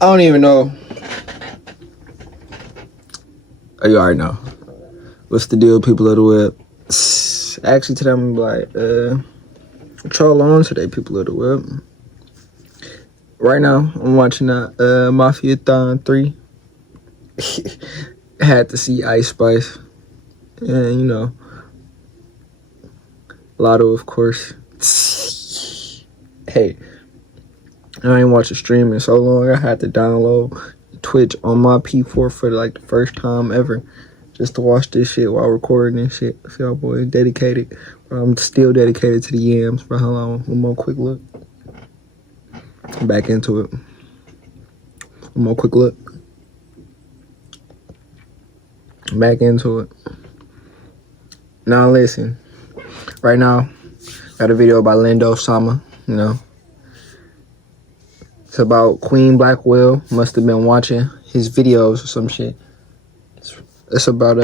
I don't even know. Oh, you already know. What's the deal, people of the web? Actually, today I'm like, what y'all on today, people of the web? Right now, I'm watching Mafia Thon 3. Had to see Ice Spice. And, you know, Lotto, of course. Hey, I ain't watched a stream in so long. I had to download Twitch on my P4 for like the first time ever, just to watch this shit while recording and shit. I feel boy dedicated. I'm still dedicated to the yams. For how long? One more quick look. Back into it. One more quick look. Back into it. Now listen. Right now, got a video by Lindo Sama. You know, it's about Queen Blackwell. Must have been watching his videos or some shit. It's about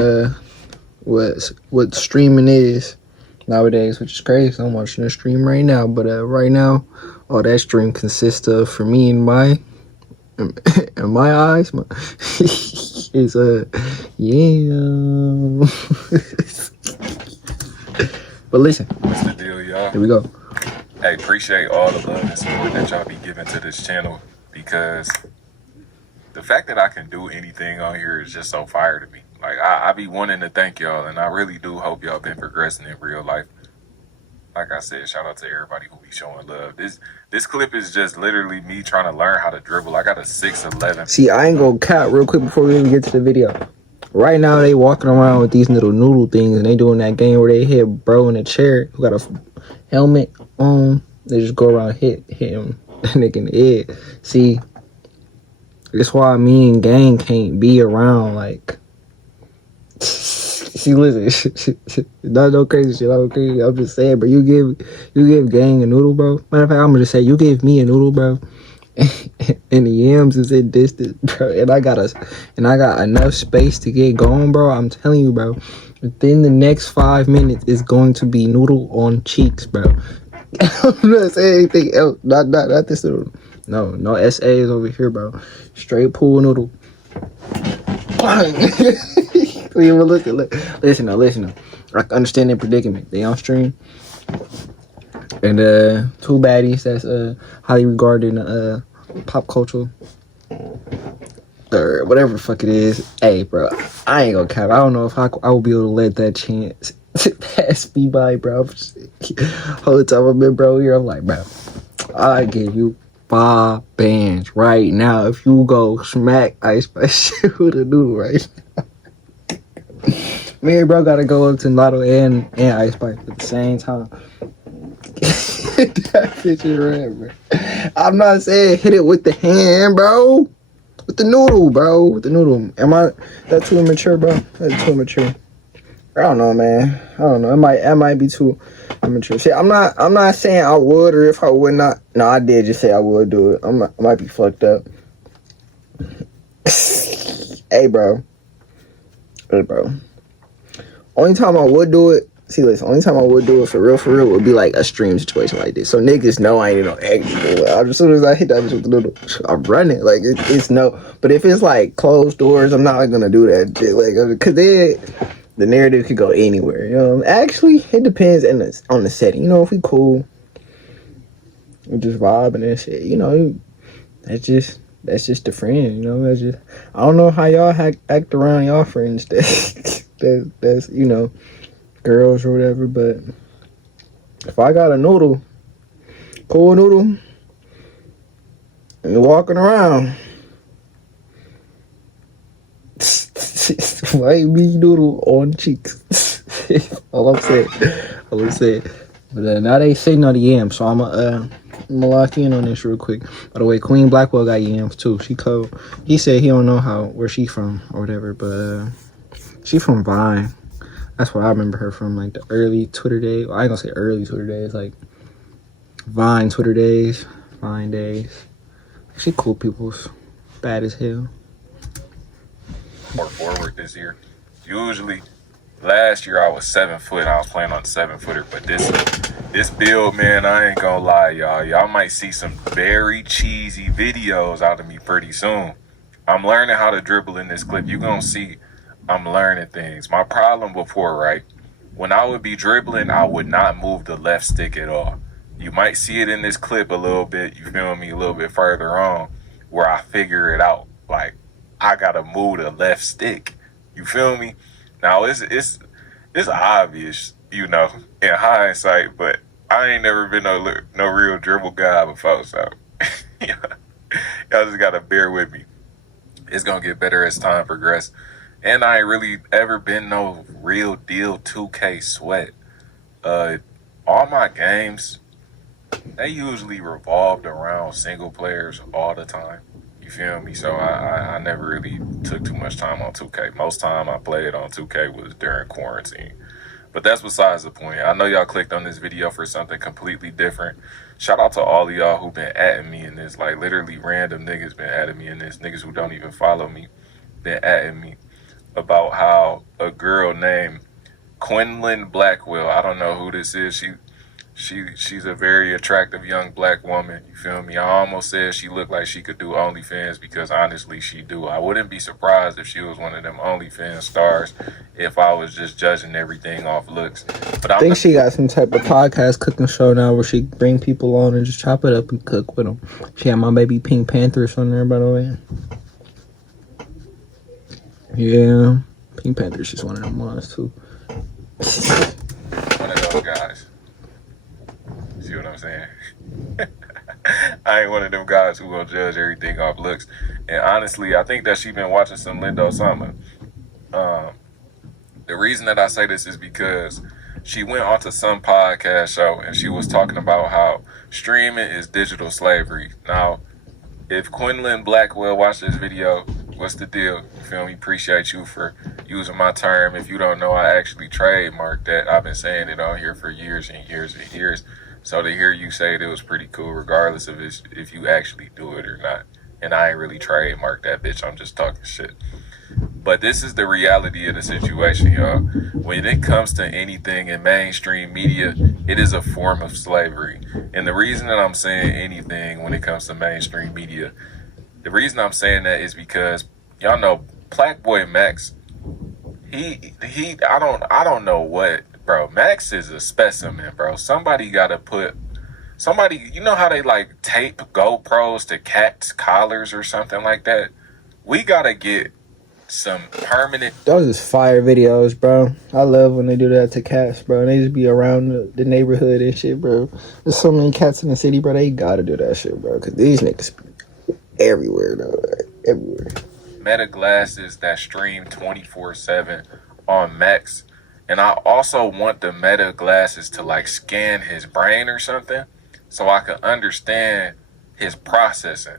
what streaming is nowadays, which is crazy. I'm watching a stream right now, but right now, all that stream consists of, for me in my eyes, is yeah. But listen, what's the deal, y'all? Here we go. Hey, appreciate all the love and support that y'all be giving to this channel, because the fact that I can do anything on here is just so fire to me. Like, I be wanting to thank y'all, and I really do hope y'all been progressing in real life. Like I said, shout out to everybody who be showing love. This clip is just literally me trying to learn how to dribble. I got a 6'11". See, I ain't gonna cut real quick before we even get to the video. Right now, they walking around with these little noodle things, and they doing that game where they hit bro in a chair who got a helmet on. They just go around hit him, that nigga in the head. See, that's why me and gang can't be around. Like, see, listen, not no crazy shit. Not no crazy. I'm just saying, bro. You give gang a noodle, bro. Matter of fact, I'm gonna just say you gave me a noodle, bro. And the yams is in distance, bro. And I got enough space to get going, bro. I'm telling you, bro. Within the next 5 minutes, it's going to be noodle on cheeks, bro. I'm not saying anything else. Not this noodle. No SAs over here, bro. Straight pool noodle. Listen now. I can understand their predicament. They on stream. And two baddies that's highly regarded in pop culture or whatever the fuck it is. Hey, bro, I ain't gonna cap. I don't know if I will be able to let that chance pass me by, bro. Whole time I've been bro here, I'm like, bro, I give you 5 bands right now if you go smack Ice Spice with a noodle right now. Me and bro gotta go up to Lotto and Ice Spice at the same time. That bitch is red, bro. I'm not saying hit it with the hand, bro. With the noodle, bro. With the noodle. Am I that too immature, bro? That's too immature. I don't know, man. I don't know. It might be too immature. See, I'm not saying I would or if I would not. No, I did just say I would do it. I might be fucked up. Hey, bro. Only time I would do it. See, listen, only time I would do it for real would be like a stream situation like this. So niggas know I ain't no extra. As soon as I hit that bitch with the noodle, I'm running. Like, it's no. But if it's like closed doors, I'm not gonna do that shit. Like, cause the narrative could go anywhere. You know, actually, it depends on the setting. You know, if we cool, we just vibing and shit. You know, that's just the friend. You know, that's just. I don't know how y'all act around y'all friends. That's you know. Girls or whatever, but if I got a noodle, cool noodle, and you're walking around, why me noodle on cheeks? all I'm saying. But now they say no to yams, so I'm gonna lock in on this real quick. By the way, Queen Blackwell got yams too. She cold. He said he don't know where she from or whatever, but she from Vine. That's where I remember her from, like the early Twitter days. Well, I ain't gonna say early Twitter days, like Vine Twitter days, Vine days. She cool peoples, bad as hell. More forward this year. Usually, last year I was 7 foot. I was playing on 7-footer, but This build, man, I ain't gonna lie, y'all. Y'all might see some very cheesy videos out of me pretty soon. I'm learning how to dribble in this clip. You gonna see I'm learning things. My problem before, right? When I would be dribbling, I would not move the left stick at all. You might see it in this clip a little bit, you feel me, a little bit further on, where I figure it out. Like, I gotta move the left stick. You feel me? Now it's obvious, you know, in hindsight, but I ain't never been no real dribble guy before, so y'all just gotta bear with me. It's gonna get better as time progresses. And I ain't really ever been no real deal 2K sweat. Uh, all my games, they usually revolved around single players all the time. You feel me? So I never really took too much time on 2K. Most time I played on 2K was during quarantine. But that's besides the point. I know y'all clicked on this video for something completely different. Shout out to all of y'all who been atting me in this. Like, literally random niggas been atting me in this. Niggas who don't even follow me been atting me about how a girl named Quinlan Blackwell, I don't know who this is. She's a very attractive young black woman. You feel me? I almost said she looked like she could do OnlyFans because honestly she do. I wouldn't be surprised if she was one of them OnlyFans stars if I was just judging everything off looks. But I think she got some type of podcast cooking show now where she bring people on and just chop it up and cook with them. She had my baby Pink Panthers on there, by the way. Yeah, Pink Panthers is one of them ones too. One of those guys. See what I'm saying? I ain't one of them guys who gonna judge everything off looks. And honestly, I think that she been watching some Lindo Sama. The reason that I say this is because she went onto some podcast show and she was talking about how streaming is digital slavery. Now, if Quinlan Blackwell watched this video, what's the deal? You feel me? Appreciate you for using my term. If you don't know, I actually trademarked that. I've been saying it on here for years and years and years. So to hear you say it was pretty cool, regardless of if you actually do it or not. And I ain't really trademarked that, bitch. I'm just talking shit. But this is the reality of the situation, y'all. When it comes to anything in mainstream media, it is a form of slavery. And the reason that I'm saying anything when it comes to mainstream media, the reason I'm saying that is because y'all know Black Boy Max. I don't know what, bro. Max is a specimen, bro. Somebody, you know how they like tape GoPros to cats' collars or something like that? We gotta get some permanent. Those is fire videos, bro. I love when they do that to cats, bro. They just be around the neighborhood and shit, bro. There's so many cats in the city, bro. They gotta do that shit, bro. Cause these niggas be everywhere, though. Everywhere. Meta glasses that stream 24/7 on Max. And I also want the Meta glasses to like scan his brain or something so I can understand his processing.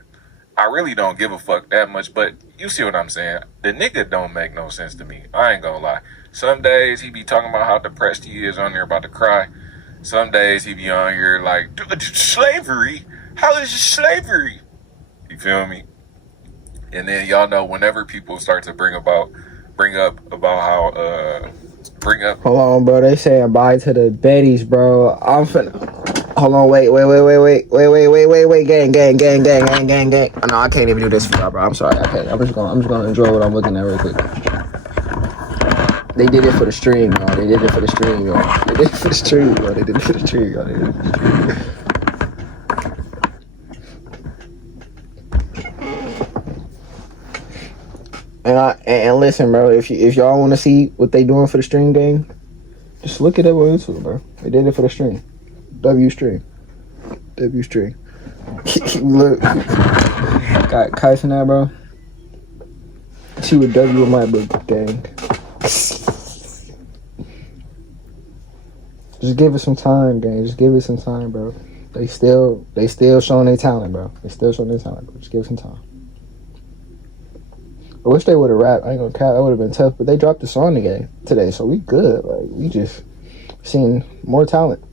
I really don't give a fuck that much, but you see what I'm saying. The nigga don't make no sense to me. I ain't gonna lie. Some days he be talking about how depressed he is on there about to cry. Some days he be on here like, slavery? How is it slavery? You feel me? And then y'all know whenever people start to bring up how Hold on, bro. They saying bye to the Bettys, bro. I'm finna. Hold on, wait, gang. Oh, no, I can't even do this for y'all, bro. I'm sorry, I can't. I'm just gonna enjoy what I'm looking at real quick. They did it for the stream, y'all. They did it for the stream, y'all. And listen, bro. If y'all want to see what they doing for the stream game, just look it up on YouTube, bro. They did it for the stream. W stream. Look, got Kyson now, bro. She would W in my book, dang. Just give it some time, gang. Just give it some time, bro. They still showing their talent, bro. Just give it some time. I wish they would have rapped. I ain't gonna cap. That would have been tough. But they dropped the song today, so we good. Like, we just seen more talent.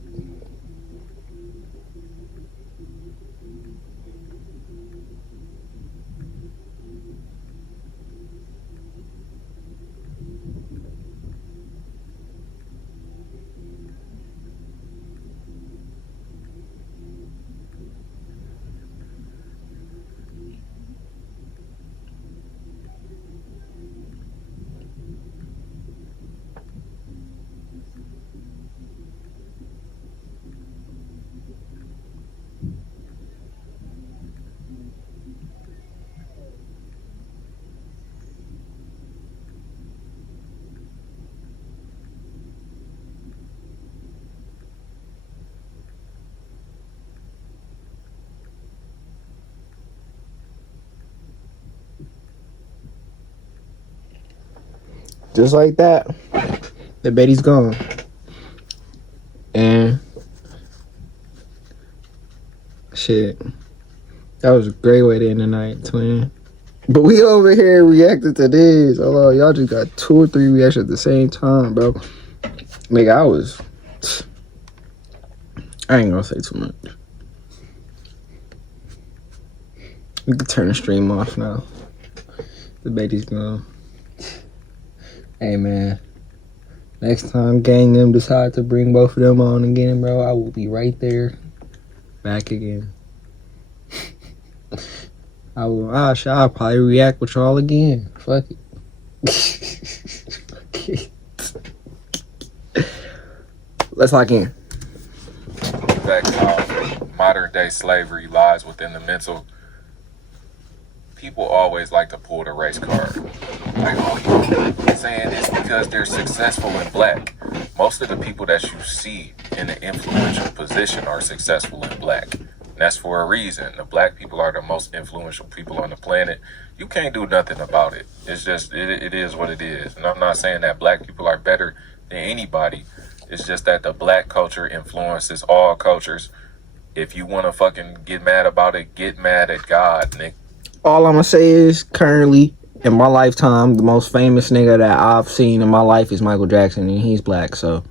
just like that, the Betty's gone. And shit, that was a great way to end the night, twin. But we over here reacting to this. Although y'all just got 2 or 3 reactions at the same time, bro. Nigga, I ain't gonna say too much. We can turn the stream off now. The Betty's gone. Hey, man. Next time gang them decide to bring both of them on again, bro, I will be right there. Back again. I'll probably react with y'all again. Fuck it. Let's lock in. Back how modern day slavery lies within the mental. People always like to pull the race card. Like, oh, you're saying it's because they're successful in black. Most of the people that you see in an influential position are successful in black. And that's for a reason. The black people are the most influential people on the planet. You can't do nothing about it. It's just, it is what it is. And I'm not saying that black people are better than anybody. It's just that the black culture influences all cultures. If you want to fucking get mad about it, get mad at God, nigga. All I'm gonna say is, currently, in my lifetime, the most famous nigga that I've seen in my life is Michael Jackson, and he's black, so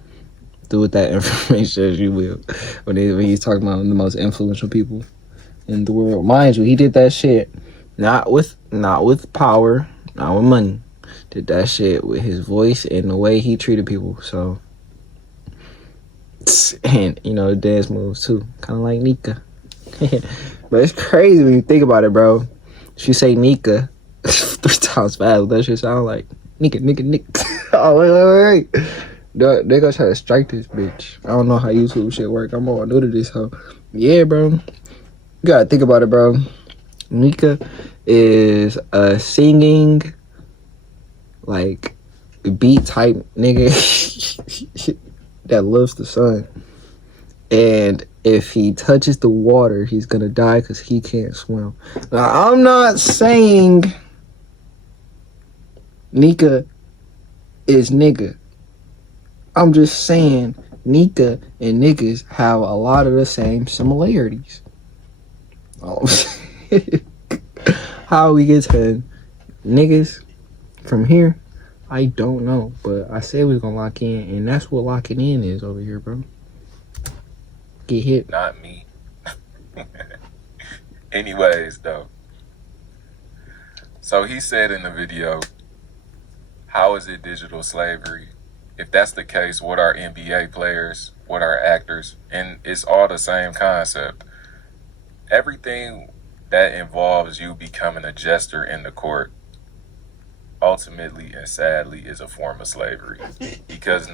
do with that information as you will. When he's talking about the most influential people in the world. Mind you, he did that shit not with power, not with money. Did that shit with his voice and the way he treated people, so. And, you know, the dance moves too. Kind of like Nika. But it's crazy when you think about it, bro. If you say Nika 3 times fast, that shit sound like Nika. Oh, wait. They gonna try to strike this bitch. I don't know how YouTube shit work. I'm all new to this, so yeah, bro. You gotta think about it, bro. Nika is a singing, like, beat type nigga that loves the sun. And if he touches the water, he's gonna die because he can't swim. Now, I'm not saying Nika is nigga. I'm just saying Nika and niggas have a lot of the same similarities. How we get to niggas from here, I don't know. But I said we was gonna lock in, and that's what locking in is over here, bro. Get hit. Not me. Anyways, though. So he said in the video, how is it digital slavery? If that's the case, what are NBA players? What are actors? And it's all the same concept. Everything that involves you becoming a jester in the court ultimately and sadly is a form of slavery, because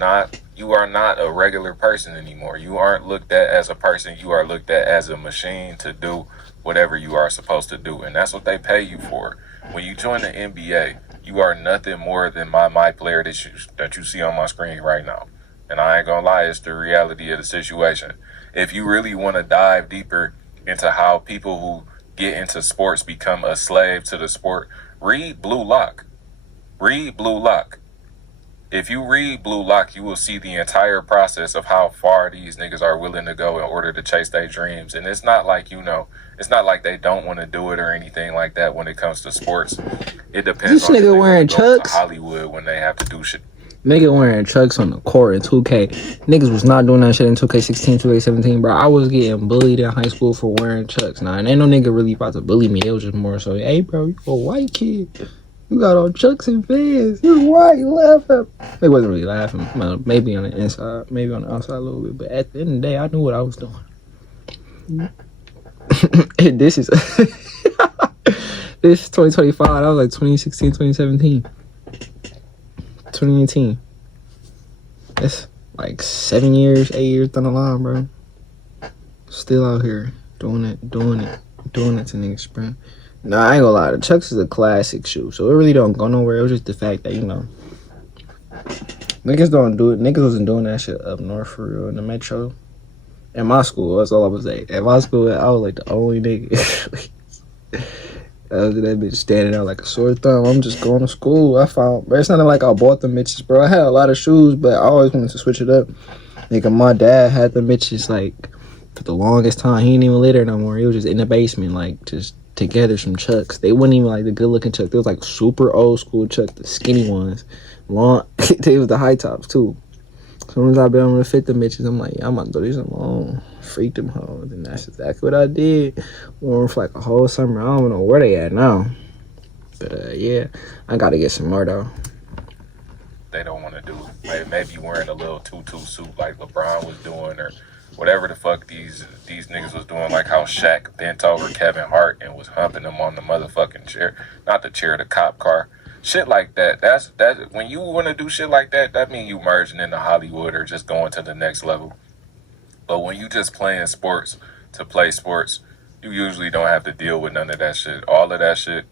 you are not a regular person anymore. You aren't looked at as a person. You are looked at as a machine to do whatever you are supposed to do, and that's what they pay you for. When you join the NBA, you are nothing more than my player that you see on my screen right now. And I ain't gonna lie, it's the reality of the situation. If you really want to dive deeper into how people who get into sports become a slave to the sport, read Blue Lock. Read Blue Lock. If you read Blue Lock, you will see the entire process of how far these niggas are willing to go in order to chase their dreams. And it's not like, it's not like they don't want to do it or anything like that when it comes to sports. It depends on this nigga wearing chucks. Hollywood when they have to do shit. Nigga wearing chucks on the court in 2K. Niggas was not doing that shit in 2K16, 2K17, bro. I was getting bullied in high school for wearing chucks. Nah, and ain't no nigga really about to bully me. It was just more so, hey, bro, you a white kid. You got on chucks and fans. You white, you laughing. They wasn't really laughing. Well, maybe on the inside, maybe on the outside a little bit. But at the end of the day, I knew what I was doing. This is this is 2025. That was like 2016, 2017. 2018. That's like 7 years, 8 years down the line, bro. Still out here doing it to niggas, bro. Nah, I ain't gonna lie. The Chucks is a classic shoe, so it really don't go nowhere. It was just the fact that, niggas don't do it. Niggas wasn't doing that shit up north for real in the metro. At my school, that's all I was saying. At my school, I was like the only nigga. That bitch standing out like a sore thumb. I'm just going to school. I found, bro, it's not like I bought the bitches, bro. I had a lot of shoes, but I always wanted to switch it up. Nigga, my dad had the bitches like for the longest time. He ain't even live there no more. He was just in the basement, like just together some Chucks. They wasn't even like the good looking Chucks. They was like super old school Chucks, the skinny ones. Long, they was the high tops too. As soon as I been able to fit the bitches, I'm like, yeah, I'm about to throw these alone. Freak them hoes. And that's exactly what I did. Wore them for like a whole summer. I don't know where they at now. But yeah, I gotta get some more though. They don't want to do it. Maybe wearing a little tutu suit like LeBron was doing, or whatever the fuck these niggas was doing, like how Shaq bent over Kevin Hart and was humping him on the motherfucking chair. Not the chair, the cop car. Shit like that. That's when you want to do shit like that, that means you merging into Hollywood or just going to the next level. But when you just playing sports to play sports, you usually don't have to deal with none of that shit. All of that shit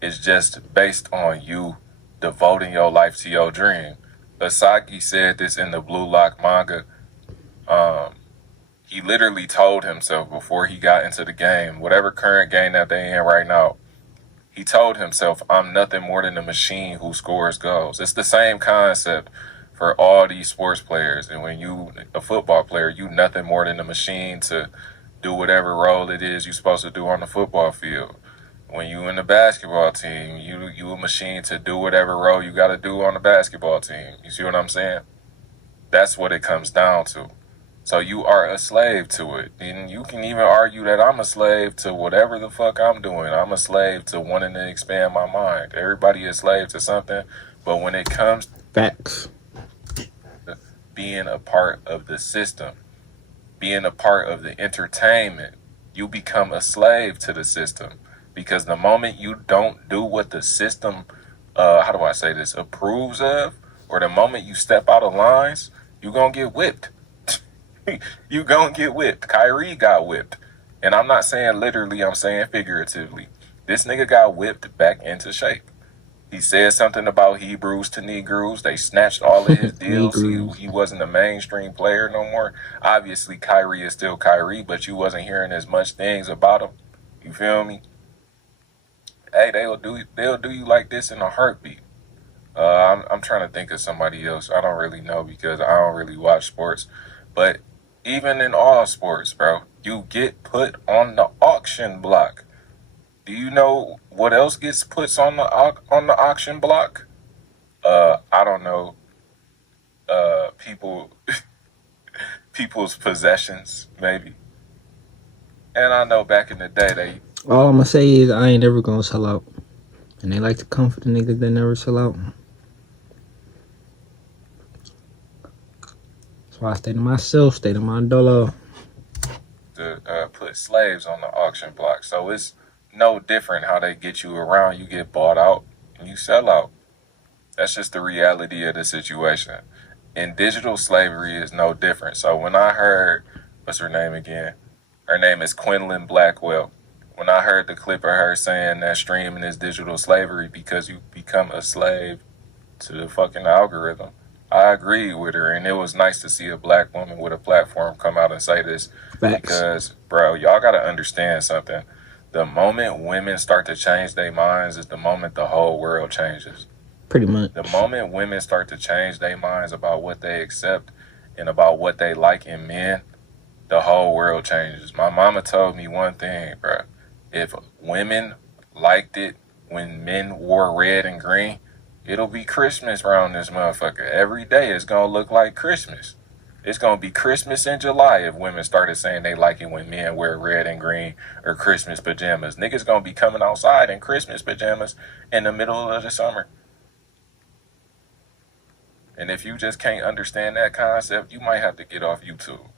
is just based on you devoting your life to your dream. Asagi said this in the Blue Lock manga. He literally told himself before he got into the game, whatever current game that they in right now, he told himself, I'm nothing more than a machine who scores goals. It's the same concept for all these sports players. And when you, a football player, you nothing more than a machine to do whatever role it is you're supposed to do on the football field. When you in the basketball team, you a machine to do whatever role you got to do on the basketball team. You see what I'm saying? That's what it comes down to. So you are a slave to it. And you can even argue that I'm a slave to whatever the fuck I'm doing. I'm a slave to wanting to expand my mind. Everybody is slave to something. But when it comes Facts. to being a part of the system, being a part of the entertainment, you become a slave to the system. Because the moment you don't do what the system, how do I say this, approves of, or the moment you step out of lines, you gonna get whipped. You gonna get whipped. Kyrie got whipped. And I'm not saying literally, I'm saying figuratively. This nigga got whipped back into shape. He said something about Hebrews to Negroes. They snatched all of his deals. He wasn't a mainstream player no more. Obviously, Kyrie is still Kyrie, but you wasn't hearing as much things about him. You feel me? Hey, they'll do you like this in a heartbeat. I'm trying to think of somebody else. I don't really know because I don't really watch sports. But even in all sports, bro, you get put on the auction block. Do you know what else gets put on the auction block? I don't know. People's possessions, maybe. And I know back in the day, All I'm gonna say is I ain't never gonna sell out. And they like to come for the niggas that never sell out. That's why I stay to myself, stay to my dolo. to put slaves on the auction block. So it's no different how they get you around. You get bought out and you sell out. That's just the reality of the situation. And digital slavery is no different. So when I heard, what's her name again? Her name is Quinlan Blackwell. When I heard the clip of her saying that streaming is digital slavery because you become a slave to the fucking algorithm, I agreed with her. And it was nice to see a black woman with a platform come out and say this. Facts. Because, bro, y'all got to understand something. The moment women start to change their minds is the moment the whole world changes. Pretty much. The moment women start to change their minds about what they accept and about what they like in men, the whole world changes. My mama told me one thing, bro. If women liked it when men wore red and green, it'll be Christmas around this motherfucker. Every day it's going to look like Christmas. It's going to be Christmas in July if women started saying they like it when men wear red and green or Christmas pajamas. Niggas going to be coming outside in Christmas pajamas in the middle of the summer. And if you just can't understand that concept, you might have to get off YouTube.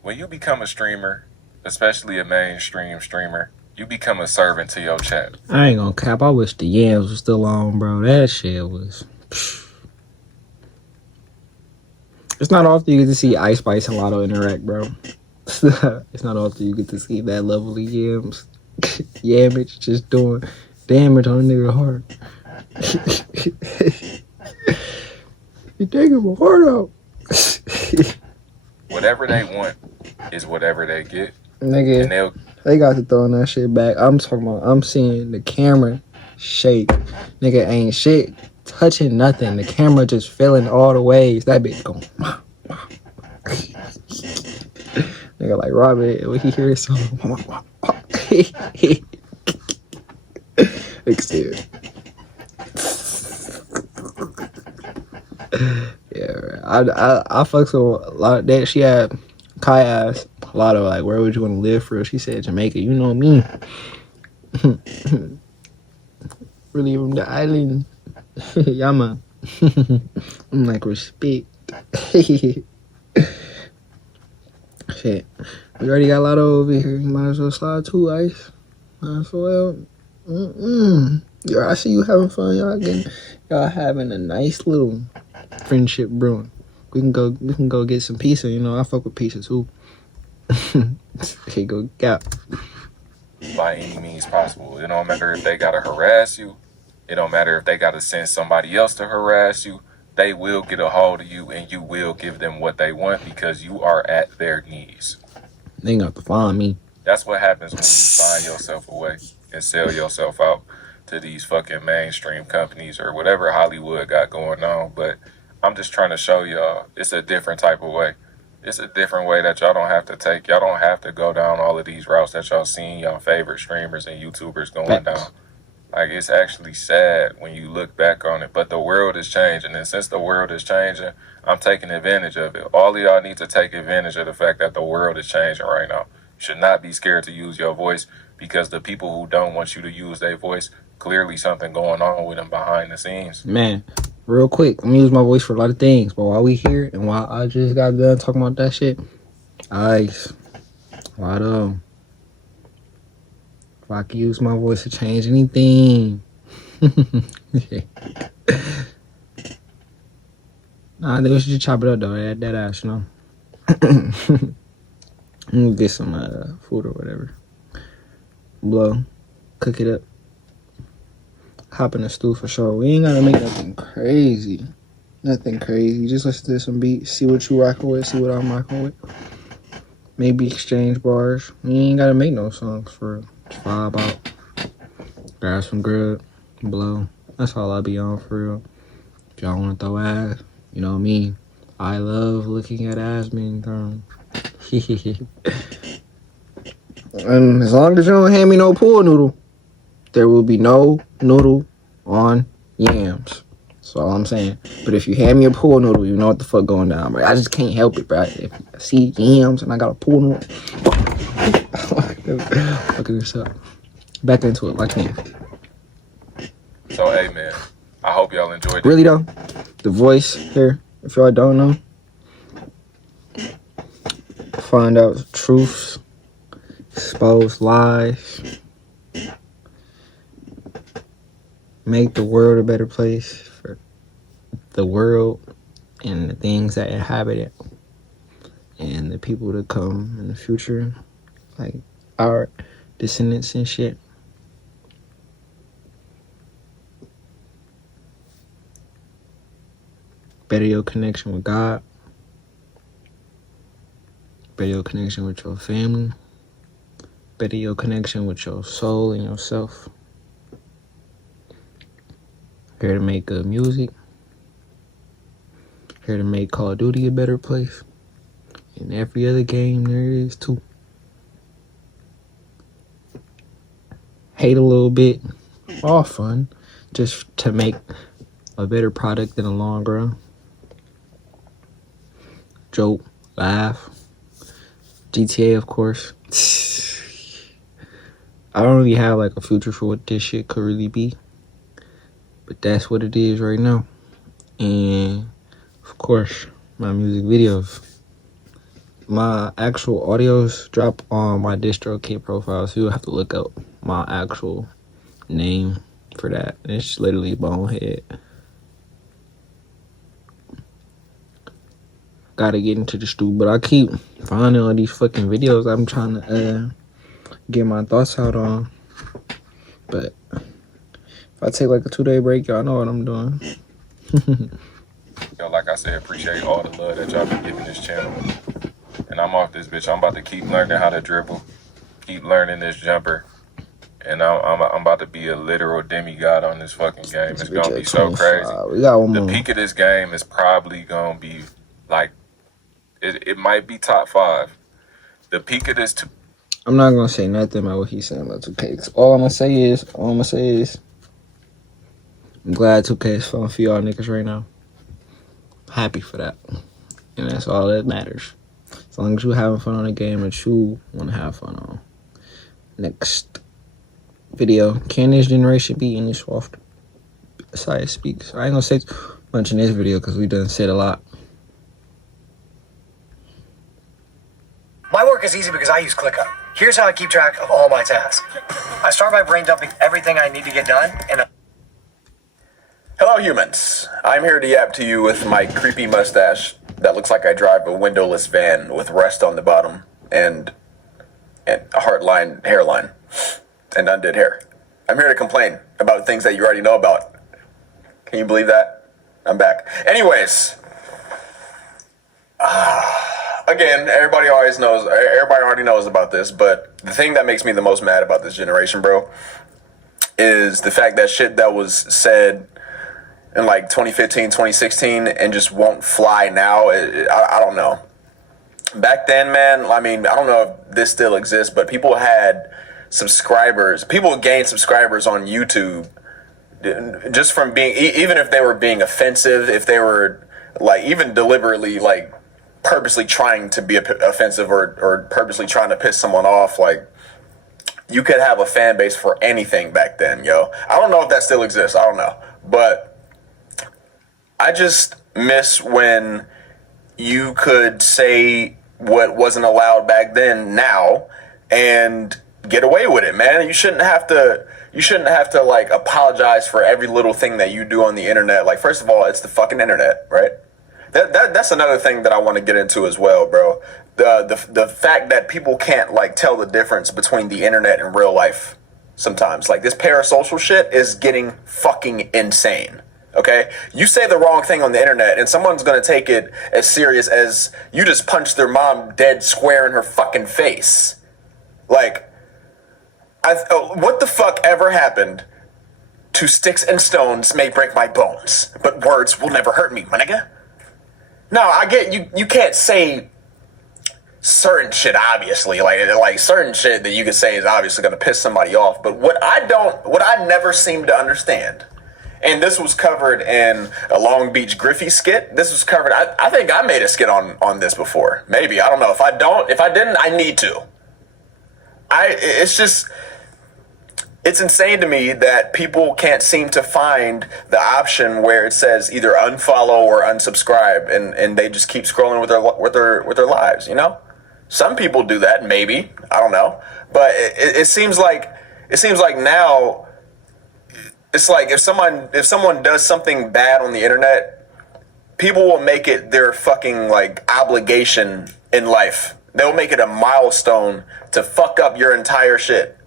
When you become a streamer, especially a mainstream streamer, you become a servant to your chat. I ain't gonna cap. I wish the yams was still on, bro. That shit was... It's not often you get to see Ice Spice and Lotto interact, bro. It's not often you get to see that level of yams. Yamage just doing damage on a nigga's heart. You taking my heart out. Whatever they want is whatever they get. Nigga. And They got to throwing that shit back. I'm talking about, I'm seeing the camera shake. Nigga ain't shit touching nothing. The camera just filling all the ways. That bitch going. Nigga like Robert, when he hear his song. Exterior. Yeah, I fucks with a lot of that. She had Kai asked a lot of like, where would you want to live for? She said Jamaica. You know me. Really from the island. Yeah, man. I'm like, respect. Shit. We already got a lot over here. You might as well slide too, Ice. Might as well. Yeah, I see you having fun. Y'all having a nice little friendship brewing. We can go get some pizza. You know, I fuck with pizza too. Okay, go gap. By any means possible. It don't matter if they gotta harass you. It don't matter if they gotta send somebody else to harass you. They will get a hold of you and you will give them what they want because you are at their knees. They got to find me. That's what happens when you sign yourself away and sell yourself out to these fucking mainstream companies or whatever Hollywood got going on. But I'm just trying to show y'all it's a different type of way. It's a different way that y'all don't have to take. Y'all don't have to go down all of these routes that y'all seen y'all favorite streamers and YouTubers going down. Like, it's actually sad when you look back on it. But the world is changing. And since the world is changing, I'm taking advantage of it. All of y'all need to take advantage of the fact that the world is changing right now. You should not be scared to use your voice because the people who don't want you to use their voice, clearly something going on with them behind the scenes. Man, real quick, I'm gonna use my voice for a lot of things. But while we here and while I just got done talking about that shit, Ice, what up? If I could use my voice to change anything. Nah, they should just chop it up though. That ass, you know. I'm gonna get some food or whatever. Blow, cook it up. Hop in the stew for sure. We ain't gotta make nothing crazy. Nothing crazy. Just listen to some beats. See what you rocking with. See what I'm rocking with. Maybe exchange bars. We ain't gotta make no songs for real. Just vibe out. Grab some grub. Blow. That's all I be on for real. If y'all wanna throw ass, you know me. I love looking at ass being thrown. And as long as you don't hand me no pool noodle, there will be no noodle on yams. That's all I'm saying. But if you hand me a pool noodle, you know what the fuck going down, bro. I just can't help it, bro. If I see yams and I got a pool noodle, fuck this up. Back into it like me. So, hey, man, I hope y'all enjoyed it. Really, though, the voice here, if y'all don't know, find out truths, expose lies, make the world a better place for the world and the things that inhabit it and the people to come in the future, like our descendants and shit. Better your connection with God. Better your connection with your family. Better your connection with your soul and yourself. Here to make good music. Here to make Call of Duty a better place. And every other game there is too. Hate a little bit. All fun. Just to make a better product in the long run. Joke. Laugh. GTA, of course. I don't really have like a future for what this shit could really be. But that's what it is right now. And of course, my music videos. My actual audios drop on my DistroKid profile, so you'll have to look up my actual name for that. It's literally Bonehead. Gotta get into the stew, but I keep finding all these fucking videos I'm trying to get my thoughts out on. But if I take like a 2-day break, y'all know what I'm doing. Yo, like I said, appreciate all the love that y'all been giving this channel. And I'm off this bitch. I'm about to keep learning how to dribble. keep learning this jumper. And I'm about to be a literal demigod on this fucking game. It's gonna be so crazy. We got one The more. peak of this game is probably gonna be like, it might be top 5. The peak of this. I'm not gonna say nothing about what he's saying about 2K. 'Cause all I'm gonna say is, I'm glad 2K is fun for y'all niggas right now. Happy for that, and that's all that matters. As long as you having fun on the game that you want to have fun on. Next video, can this generation be any softer? Saya speaks. I ain't gonna say much in this video because we done said a lot. My work is easy because I use ClickUp. Here's how I keep track of all my tasks. I start by brain dumping everything I need to get done and Hello humans, I'm here to yap to you with my creepy mustache that looks like I drive a windowless van with rust on the bottom and a heartline hairline and undid hair. I'm here to complain about things that you already know about. Can you believe that? I'm back. Anyways, again, everybody already knows about this, but the thing that makes me the most mad about this generation, bro, is the fact that shit that was said in like 2015, 2016 and just won't fly now. I don't know. Back then, man, I mean, I don't know if this still exists, but people had subscribers. People gained subscribers on YouTube just from being, even if they were being offensive, if they were like even deliberately like purposely trying to be offensive or purposely trying to piss someone off, like you could have a fan base for anything back then, yo. I don't know if that still exists. I don't know. But I just miss when you could say what wasn't allowed back then now and get away with it, man. You shouldn't have to like apologize for every little thing that you do on the internet. Like, first of all, it's the fucking internet, right? That's another thing that I want to get into as well, bro. The fact that people can't like tell the difference between the internet and real life sometimes. Like, this parasocial shit is getting fucking insane. Okay, you say the wrong thing on the internet and someone's gonna take it as serious as you just punched their mom dead square in her fucking face. Like, what the fuck ever happened to sticks and stones may break my bones, but words will never hurt me, my nigga? No, I get you can't say certain shit, obviously, like certain shit that you could say is obviously gonna piss somebody off, but what I never seem to understand, and this was covered in a Long Beach Griffey skit. This was covered. I think I made a skit on this before. Maybe. I don't know. If I didn't, I need to. It's insane to me that people can't seem to find the option where it says either unfollow or unsubscribe, and they just keep scrolling with their lives. You know, some people do that. Maybe, I don't know, but it seems like now. It's like if someone does something bad on the internet, people will make it their fucking like obligation in life. They'll make it a milestone to fuck up your entire shit.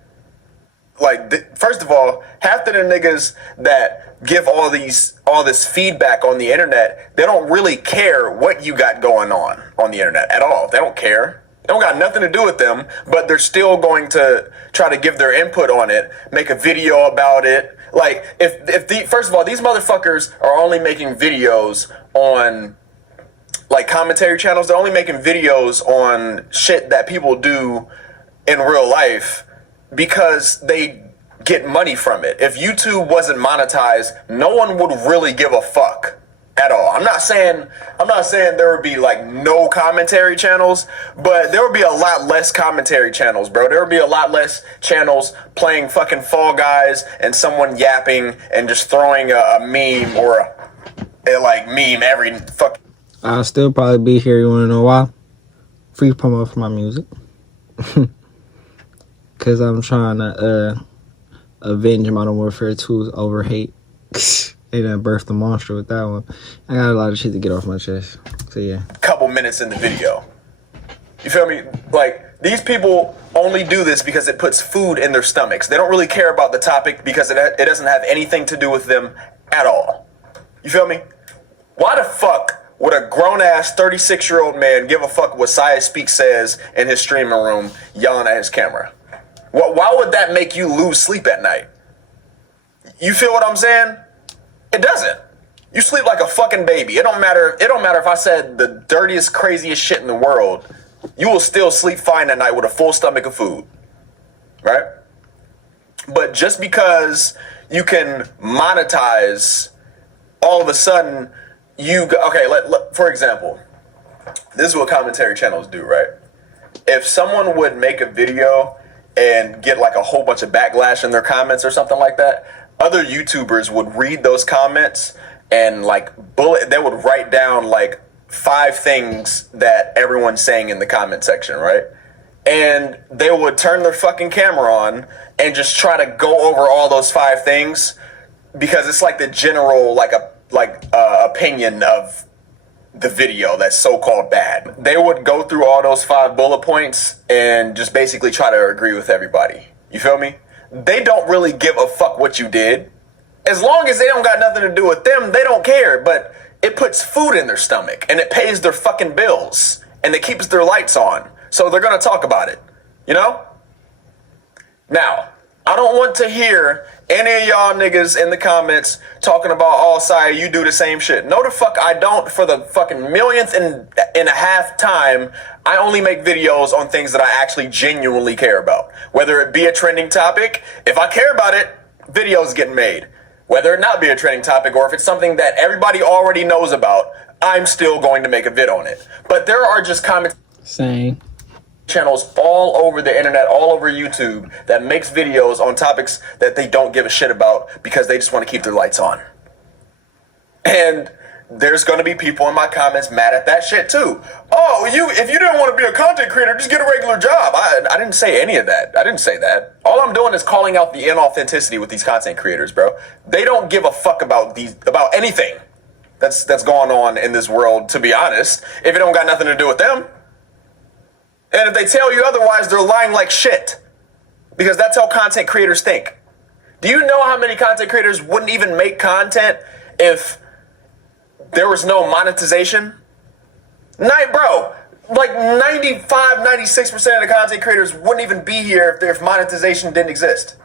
Like, first of all, half of the niggas that give all this feedback on the internet, they don't really care what you got going on the internet at all. They don't care. It don't got nothing to do with them, but they're still going to try to give their input on it, make a video about it. Like, first of all, these motherfuckers are only making videos on, like, commentary channels. They're only making videos on shit that people do in real life because they get money from it. If YouTube wasn't monetized, no one would really give a fuck at all. I'm not saying there would be like no commentary channels, but there would be a lot less commentary channels, bro. There would be a lot less channels playing fucking Fall Guys and someone yapping and just throwing a meme or a like meme every fucking. I'll still probably be here. You wanna know why? Free promo for my music. Cause I'm trying to avenge Modern Warfare 2's over hate. They done birthed the monster with that one. I got a lot of shit to get off my chest. So yeah. Couple minutes in the video. You feel me? Like, these people only do this because it puts food in their stomachs. They don't really care about the topic because it doesn't have anything to do with them at all. You feel me? Why the fuck would a grown-ass 36-year-old man give a fuck what Saya Speak says in his streaming room yelling at his camera? Why would that make you lose sleep at night? You feel what I'm saying? It doesn't. You sleep like a fucking baby. It don't matter if I said the dirtiest, craziest shit in the world. You will still sleep fine at night with a full stomach of food. Right? But just because you can monetize, all of a sudden for example, this is what commentary channels do, right? If someone would make a video and get like a whole bunch of backlash in their comments or something like that, other YouTubers would read those comments and they would write down like 5 things that everyone's saying in the comment section, right? And they would turn their fucking camera on and just try to go over all those 5 things because it's like the general opinion of the video that's so-called bad. They would go through all those 5 bullet points and just basically try to agree with everybody. You feel me? They don't really give a fuck what you did. As long as they don't got nothing to do with them, they don't care. But it puts food in their stomach and it pays their fucking bills and it keeps their lights on. So they're going to talk about it, you know? Now, I don't want to hear any of y'all niggas in the comments talking about, oh, Saya, you do the same shit. No, the fuck I don't. For the fucking millionth and a half time, I only make videos on things that I actually genuinely care about. Whether it be a trending topic, if I care about it, videos getting made. Whether it not be a trending topic or if it's something that everybody already knows about, I'm still going to make a vid on it. But there are just comments. Same. Channels all over the internet, all over YouTube that makes videos on topics that they don't give a shit about because they just want to keep their lights on. And there's going to be people in my comments mad at that shit too. Oh, if you didn't want to be a content creator, just get a regular job. I didn't say any of that. I didn't say that. All I'm doing is calling out the inauthenticity with these content creators, bro. They don't give a fuck about anything that's going on in this world, to be honest, if it don't got nothing to do with them. And if they tell you otherwise, they're lying like shit. Because that's how content creators think. Do you know how many content creators wouldn't even make content if there was no monetization? Bro, like 95, 96% of the content creators wouldn't even be here if monetization didn't exist.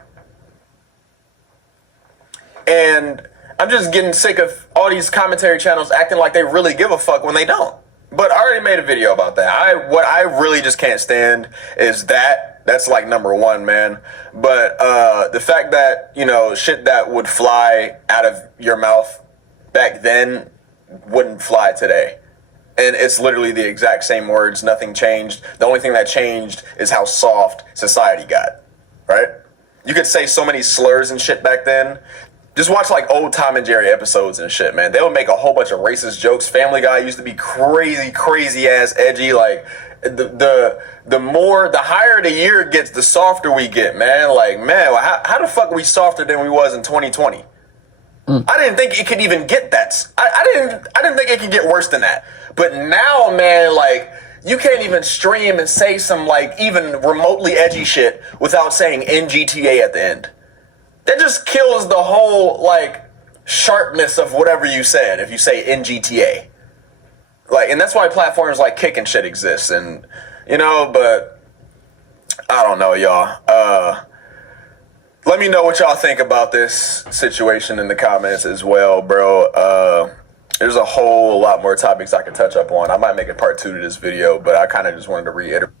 And I'm just getting sick of all these commentary channels acting like they really give a fuck when they don't. But I already made a video about that. What I really just can't stand is that's like number 1, man. But the fact that, shit that would fly out of your mouth back then wouldn't fly today. And it's literally the exact same words. Nothing changed. The only thing that changed is how soft society got, right? You could say so many slurs and shit back then. Just watch like old Tom and Jerry episodes and shit, man. They would make a whole bunch of racist jokes. Family Guy used to be crazy ass edgy. Like the higher the year gets, the softer we get, man. Like, man, how the fuck are we softer than we was in 2020? I didn't think it could even get that. I didn't think it could get worse than that. But now, man, like, you can't even stream and say some like even remotely edgy shit without saying NGTA at the end. That just kills the whole, like, sharpness of whatever you said if you say NGTA. Like, and that's why platforms like Kick and shit exist. And, but I don't know, y'all. Let me know what y'all think about this situation in the comments as well, bro. There's a whole lot more topics I can touch up on. I might make a part 2 to this video, but I kind of just wanted to reiterate.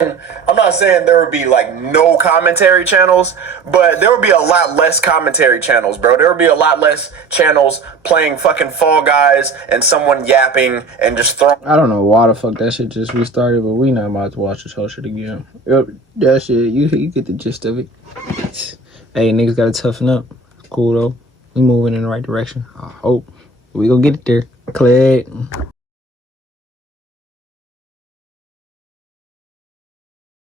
I'm not saying there would be like no commentary channels, but there would be a lot less commentary channels, bro. There would be a lot less channels playing fucking Fall Guys and someone yapping and just throwing. I don't know why the fuck that shit just restarted, but we not about to watch this whole shit again. Yep, that shit, you get the gist of it. Hey, niggas gotta toughen up. Cool though. We moving in the right direction. I hope we gonna get it there. Click.